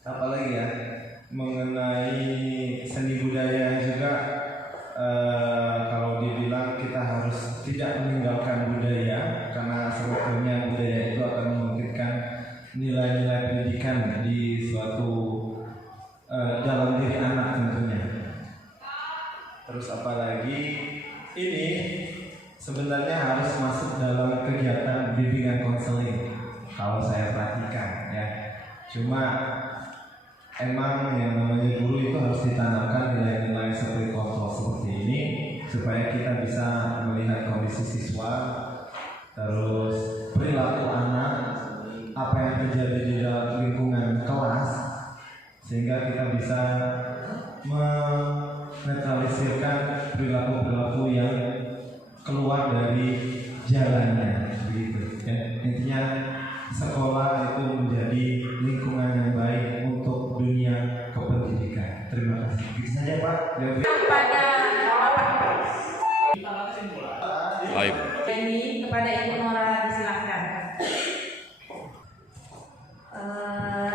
apa lagi ya, mengenai seni budaya juga, kalau dibilang kita harus tidak meninggalkan budaya karena sebetulnya budaya itu akan membangkitkan nilai-nilai pendidikan di suatu dalam diri anak tentunya. Terus apalagi ini sebenarnya harus masuk dalam kegiatan bimbingan konseling kalau saya perhatikan ya. Cuma emang yang namanya guru itu harus ditanamkan nilai-nilai seperti kontrol seperti ini supaya kita bisa melihat kondisi siswa, terus perilaku anak, apa yang terjadi di dalam lingkungan kelas, sehingga kita bisa menetralisirkan perilaku-perilaku yang keluar dari jalannya, begitu ya. Intinya sekolah itu menjadi lingkungan yang baik untuk dunia kependidikan. Terima kasih. Begitu saja Pak. Kepada Baik. ini kepada Ibu Nora disilakan.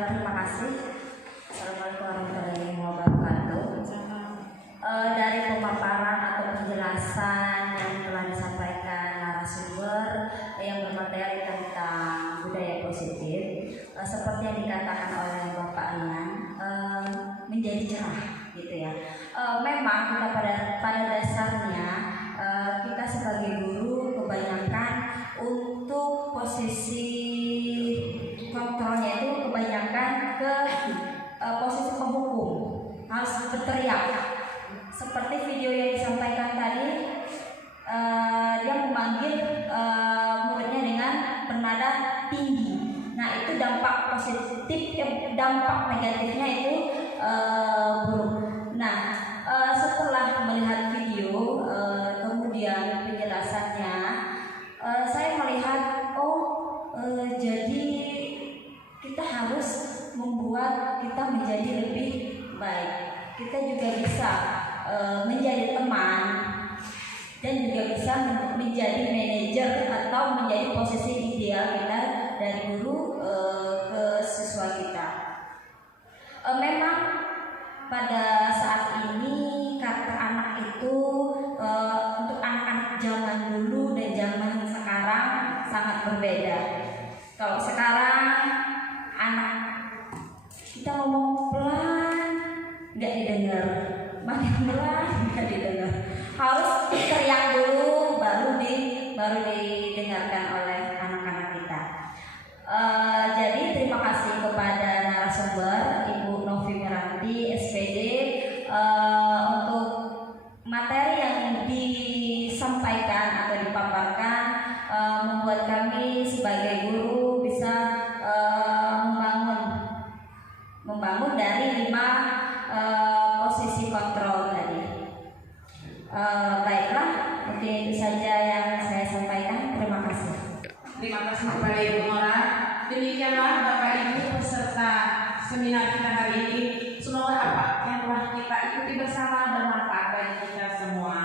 Terima kasih. Assalamualaikum warahmatullahi wabarakatuh. Dari pemaparan atau penjelasan yang telah disampaikan narasumber yang bermateri tentang budaya positif, seperti yang dikatakan oleh Bapak Rian, menjadi cerah, gitu ya. Memang kita pada dasarnya kita sebagai guru kebanyakan untuk posisi kontrolnya itu kebanyakan ke posisi penghukum, harus berteriak. Seperti video yang disampaikan tadi, dia memanggil muridnya dengan bernada tinggi. Nah, itu dampak positif, dampak negatifnya itu buruk. Nah, setelah melihat video, kemudian penjelasannya, saya melihat jadi kita harus membuat kita menjadi lebih baik. Kita juga bisa menjadi teman dan juga bisa menjadi manajer atau menjadi posisi ideal kita dari guru ke siswa kita. Memang pada saat ini karakter anak itu untuk anak-anak zaman dulu dan zaman sekarang sangat berbeda. Kalau sekarang anak kita ngomong pelan nggak didengar, makin pelan nggak didengar, harus teriak dulu baru didengarkan oleh anak-anak kita. Jadi terima kasih kepada narasumber Ibu Novi Meranti SPD untuk materi yang disampaikan atau dipaparkan, membuat kami sebagai guru bisa membangun dari 5 posisi kontrol tadi. Baiklah, mungkin itu saja yang saya sampaikan. Terima kasih. Terima kasih kepada Ibu Nora. Demikianlah Bapak Ibu peserta seminar kita hari ini. Semoga apa yang telah kita ikuti bersama bermanfaat bagi kita semua.